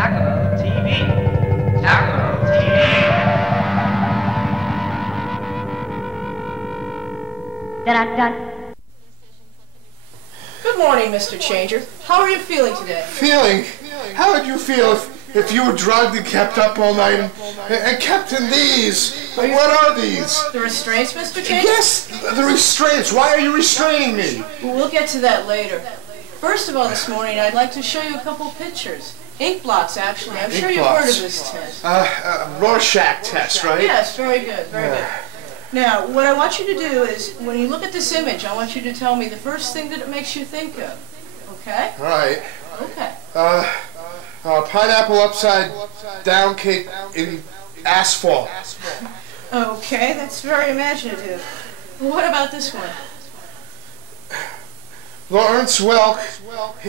Tacamo TV. Tacamo TV. Good morning, Mr. Changer. How are you feeling today? Feeling? How would you feel if you were drugged and kept up all night and kept in these? What are these? The restraints, Mr. Changer? Yes, the restraints. Why are you restraining me? Well, we'll get to that later. First of all, this morning, I'd like to show you a couple pictures. Ink blots, actually. I'm sure you've heard of this test. Rorschach test, right? Yes, very good, very good. Now, what I want you to do is, when you look at this image, I want you to tell me the first thing that it makes you think of. Okay? All right. Okay. Pineapple upside down cake in asphalt. Okay, that's very imaginative. What about this one? Lawrence Welk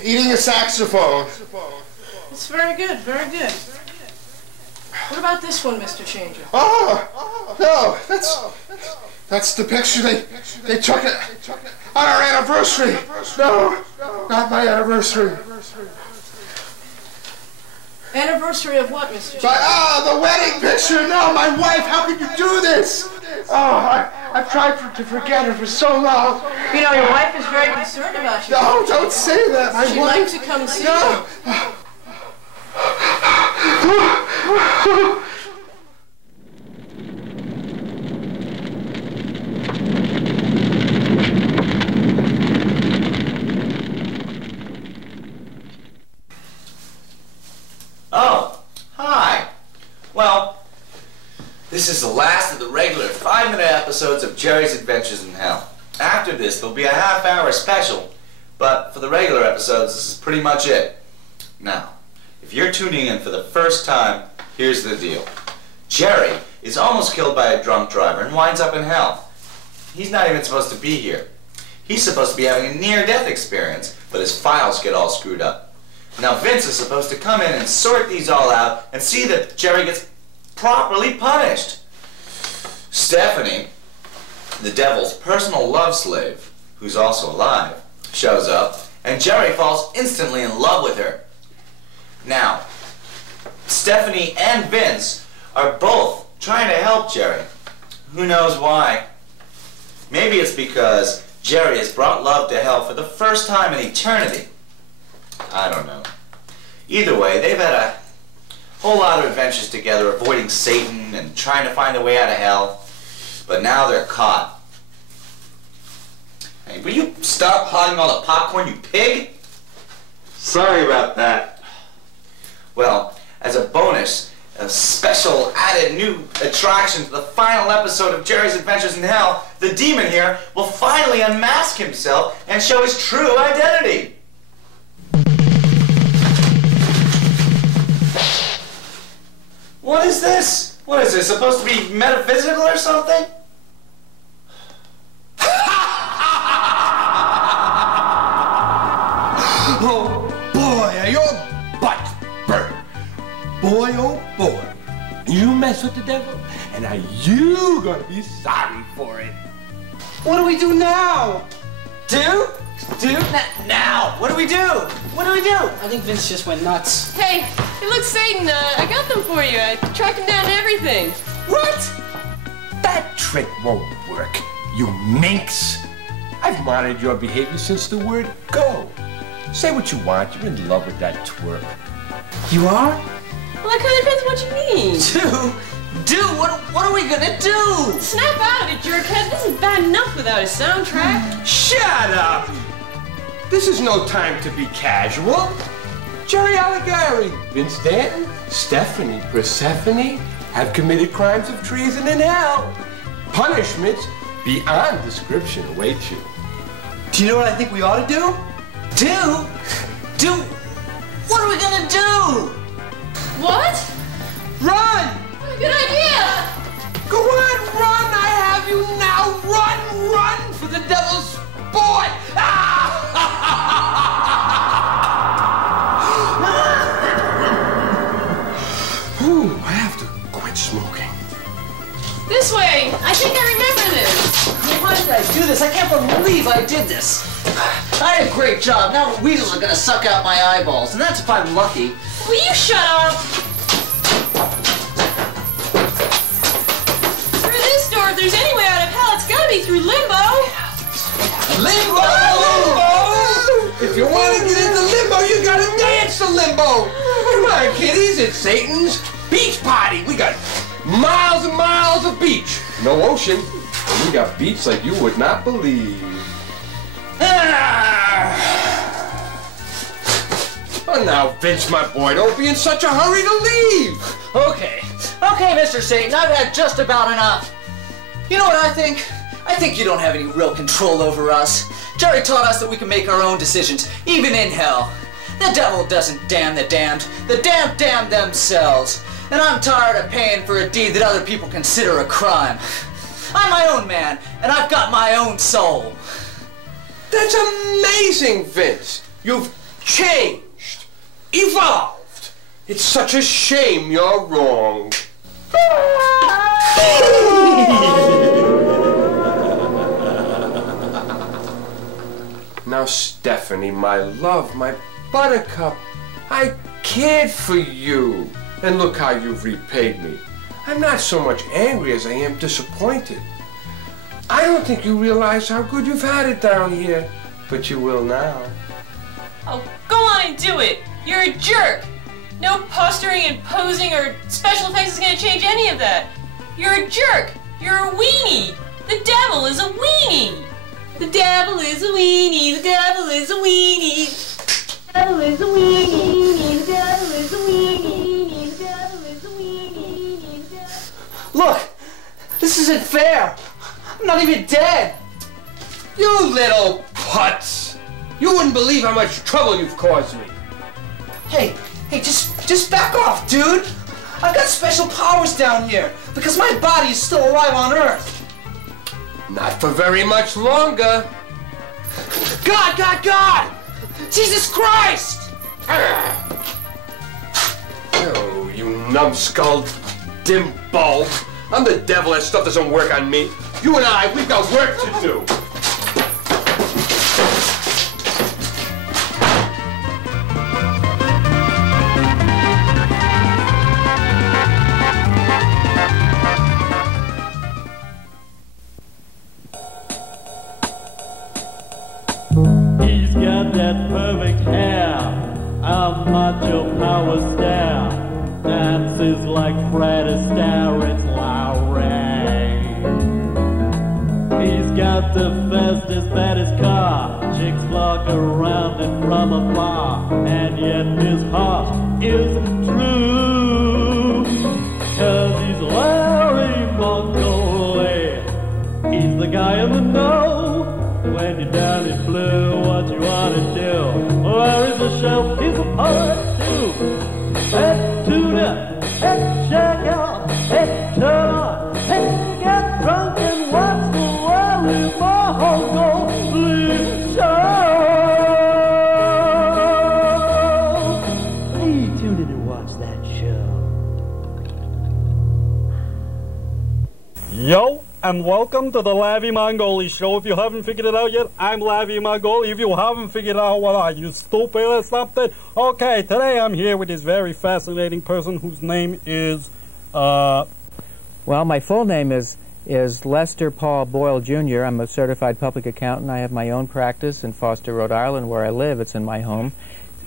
eating a saxophone. It's very good, very good. What about this one, Mr. Changer? Oh, no, that's the picture they took it on our anniversary. No, not my anniversary. Anniversary of what, Mr. Changer? The wedding picture. No, my wife. How could you do this? Oh, I've tried to forget her for so long. You know, your wife is very concerned about you. No, don't say that. She'd like to come see you. Oh, hi. Well, this is the last of the regular 5-minute episodes of Jerry's Adventures in Hell. After this, there'll be a half-hour special, but for the regular episodes, this is pretty much it. Now, if you're tuning in for the first time, here's the deal. Jerry is almost killed by a drunk driver and winds up in hell. He's not even supposed to be here. He's supposed to be having a near-death experience, but his files get all screwed up. Now Vince is supposed to come in and sort these all out and see that Jerry gets properly punished. Stephanie, the devil's personal love slave, who's also alive, shows up, and Jerry falls instantly in love with her. Now, Stephanie and Vince are both trying to help Jerry. Who knows why? Maybe it's because Jerry has brought love to hell for the first time in eternity. I don't know. Either way, they've had a whole lot of adventures together, avoiding Satan and trying to find a way out of hell. But now they're caught. Hey, will you stop hogging all the popcorn, you pig? Sorry about that. Well, as a bonus, a special added new attraction to the final episode of Jerry's Adventures in Hell, the demon here will finally unmask himself and show his true identity. What is this? What is this, supposed to be metaphysical or something? Oh boy, are your butts burnt. Boy, oh boy. You mess with the devil, and now you gonna be sorry for it. What do we do now? Now! What do we do? What do we do? I think Vince just went nuts. Hey, look, Satan, I got them for you. I tracked them down and everything. What? That trick won't work, you minx. I've monitored your behavior since the word go. Say what you want, you're in love with that twerp. You are? Well, that kind of depends what you mean. Dude, what are we gonna do? Snap out of it, jerkhead. This is bad enough without a soundtrack. Shut up! This is no time to be casual. Jerry Allegari, Vince Stanton, Stephanie Persephone have committed crimes of treason in hell. Punishments beyond description await you. Do you know what I think we ought to do? Do? What are we gonna do? What? Run! Good idea! Go on, run! I have you now! Run for the devil's sport! Ooh, I have to quit smoking. This way! I think I remember this! Why did I do this? I can't believe I did this. I had a great job. Now the weasels are gonna suck out my eyeballs, and that's if I'm lucky. Will you shut up? Through this door, if there's any way out of hell, it's gotta be through limbo. Limbo! If you want to get into limbo, you gotta dance to limbo. Come on, kiddies, it's Satan's beach party. We got miles and miles of beach. No ocean, and we got beach like you would not believe. Oh, now, Vince, my boy, don't be in such a hurry to leave. Okay, Mr. Satan, I've had just about enough. You know what I think? I think you don't have any real control over us. Jerry taught us that we can make our own decisions, even in hell. The devil doesn't damn the damned. The damned damn themselves. And I'm tired of paying for a deed that other people consider a crime. I'm my own man, and I've got my own soul. That's amazing, Vince. You've changed, evolved. It's such a shame you're wrong. Now, Stephanie, my love, my buttercup, I cared for you. And look how you've repaid me. I'm not so much angry as I am disappointed. I don't think you realize how good you've had it down here, but you will now. Oh, go on and do it. You're a jerk. No posturing and posing or special effects is going to change any of that. You're a jerk. You're a weenie. The devil is a weenie. The devil is a weenie. The devil is a weenie. The devil is a weenie. The devil is a weenie. The devil is a weenie. Look, this isn't fair. I'm not even dead. You little putz! You wouldn't believe how much trouble you've caused me. Hey, just back off, dude. I've got special powers down here because my body is still alive on Earth. Not for very much longer. God! Jesus Christ! Oh, you numbskull, dim bulb. I'm the devil. That stuff doesn't work on me. You and I, we've got work to do. He's got that perfect hair, a macho power stare, dances like Fred Astaire, it's Larry. He's got the fastest, baddest car, chicks flock around him from afar, and yet his heart is true, 'cause he's Larry Mongoli. He's the guy in the know. When you're down in blue, what you wanna do? Larry's a chef, he's a poet too. Hey, tune up, hey, check out, hey, turn on, hey, get drunk and watch the Larry Mongoli show. Hey, tune in and watch that show. Yo! And welcome to the Lavi Mongoli Show. If you haven't figured it out yet, I'm Lavi Mongoli. If you haven't figured out, what are you, stupid or something? Okay, today I'm here with this very fascinating person whose name is, Well, my full name is Lester Paul Boyle Jr. I'm a certified public accountant. I have my own practice in Foster, Rhode Island, where I live. It's in my home.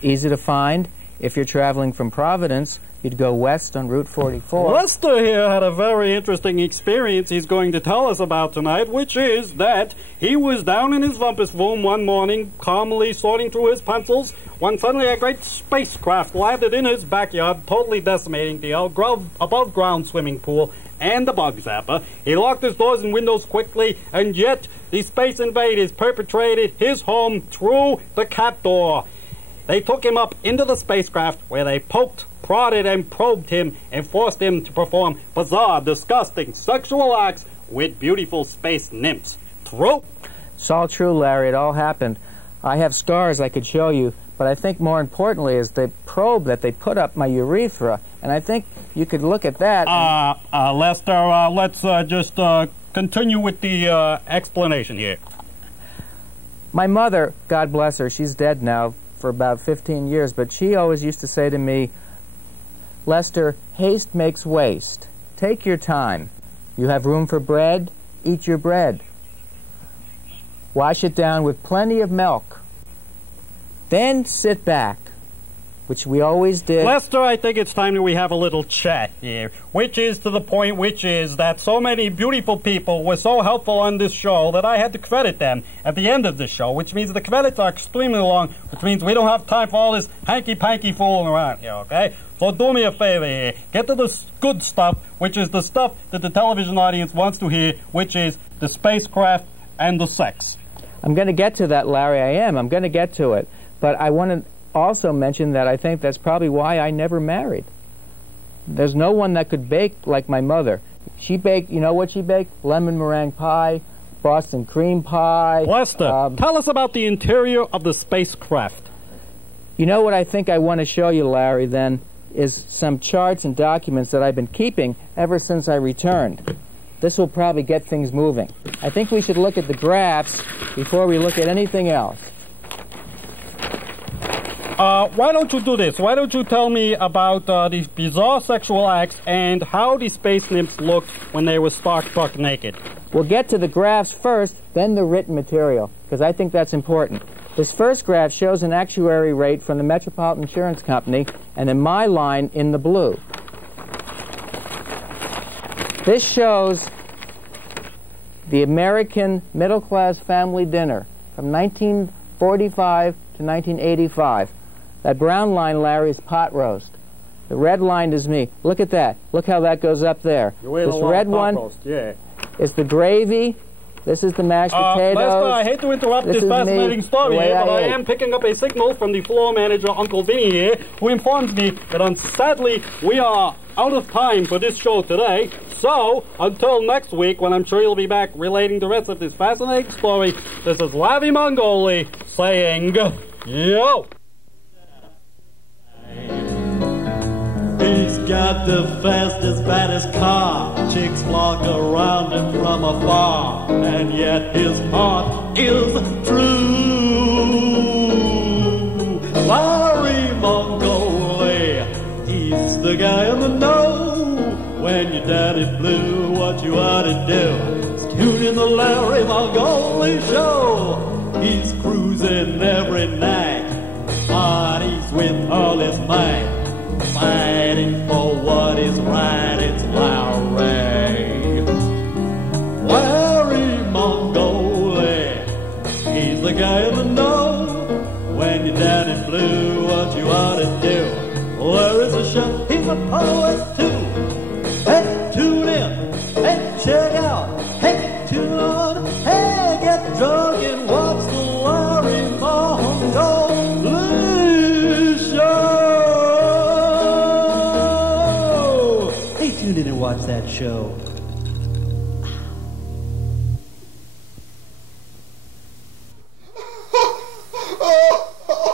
Easy to find. If you're traveling from Providence, you'd go west on Route 44. Lester here had a very interesting experience he's going to tell us about tonight, which is that he was down in his rumpus room one morning, calmly sorting through his pencils, when suddenly a great spacecraft landed in his backyard, totally decimating the above-ground swimming pool and the bug zapper. He locked his doors and windows quickly, and yet the space invaders perpetrated his home through the cat door. They took him up into the spacecraft, where they poked, prodded, and probed him, and forced him to perform bizarre, disgusting sexual acts with beautiful space nymphs. True? It's all true, Larry. It all happened. I have scars I could show you, but I think more importantly is the probe that they put up my urethra, and I think you could look at that. Lester, let's just continue with the explanation here. My mother, God bless her, she's dead now for about 15 years, but she always used to say to me, Lester, haste makes waste. Take your time. You have room for bread? Eat your bread. Wash it down with plenty of milk. Then sit back, which we always did. Lester, I think it's time that we have a little chat here, which is to the point, which is that so many beautiful people were so helpful on this show that I had to credit them at the end of the show, which means the credits are extremely long, which means we don't have time for all this hanky-panky fooling around here, okay? So do me a favor here. Get to the good stuff, which is the stuff that the television audience wants to hear, which is the spacecraft and the sex. I'm going to get to that, Larry. I'm going to get to it. But I want to also mention that I think that's probably why I never married. There's no one that could bake like my mother. She baked, you know what she baked? Lemon meringue pie, Boston cream pie. Lester, tell us about the interior of the spacecraft. You know what I think I want to show you, Larry, then, is some charts and documents that I've been keeping ever since I returned. This will probably get things moving. I think we should look at the graphs before we look at anything else. Why don't you do this? Why don't you tell me about these bizarre sexual acts and how the space nymphs looked when they were stark buck naked? We'll get to the graphs first, then the written material, because I think that's important. This first graph shows an actuary rate from the Metropolitan Insurance Company, and then my line in the blue. This shows the American middle-class family dinner from 1945 to 1985. That brown line, Larry, is pot roast. The red line is me. Look at that. Look how that goes up there. This red one is the gravy. This is the mashed potatoes. Lester, I hate to interrupt this fascinating story here, but I am picking up a signal from the floor manager, Uncle Vinny here, who informs me that sadly we are out of time for this show today. So, until next week, when I'm sure you'll be back relating the rest of this fascinating story, this is Lavi Mongoli saying, yo! He's got the fastest, baddest car. Chicks flock around him from afar, and yet his heart is true. Larry Mongoli, he's the guy in the know. When your daddy blue, what you ought to do is tune in the Larry Mongoli show. He's cruising every night, parties with all his might, fighting for what is right. It's Larry Mongoli. He's the guy in the know. When you're down in blue, what you ought to do. Larry's a chef, he's a poet too. Hey, tune in, hey, check out, hey, tune on, hey, get drunk and watch the Larry Mongoli show. Hey, tune in and watch that show.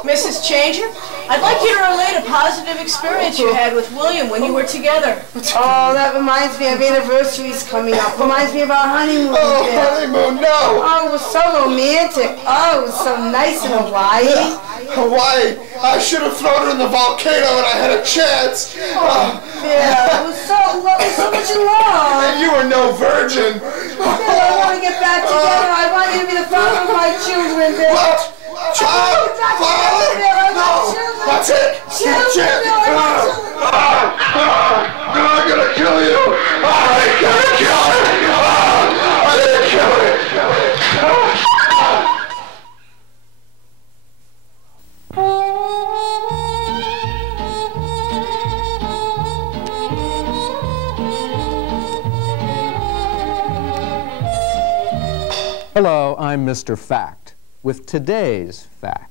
Mrs. Changer, I'd like you to relate a positive experience you had with William when you were together. Oh, that reminds me of anniversaries coming up. Reminds me of our honeymoon. Oh, honeymoon, no! Oh, it was so romantic. Oh, it was so nice in Hawaii. Hawaii! I should have thrown her in the volcano when I had a chance. Yeah, it was so much love. And you were no virgin. Bill, I want to get back together. I want you to be the father of my children, Bill. What? Child? Father? No! That's it! Children, Bill, I'm gonna kill you! I'm gonna kill her! I'm gonna kill her! Hello, I'm Mr. Fact, with today's fact.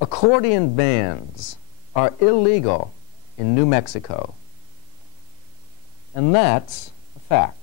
Accordion bands are illegal in New Mexico. And that's a fact.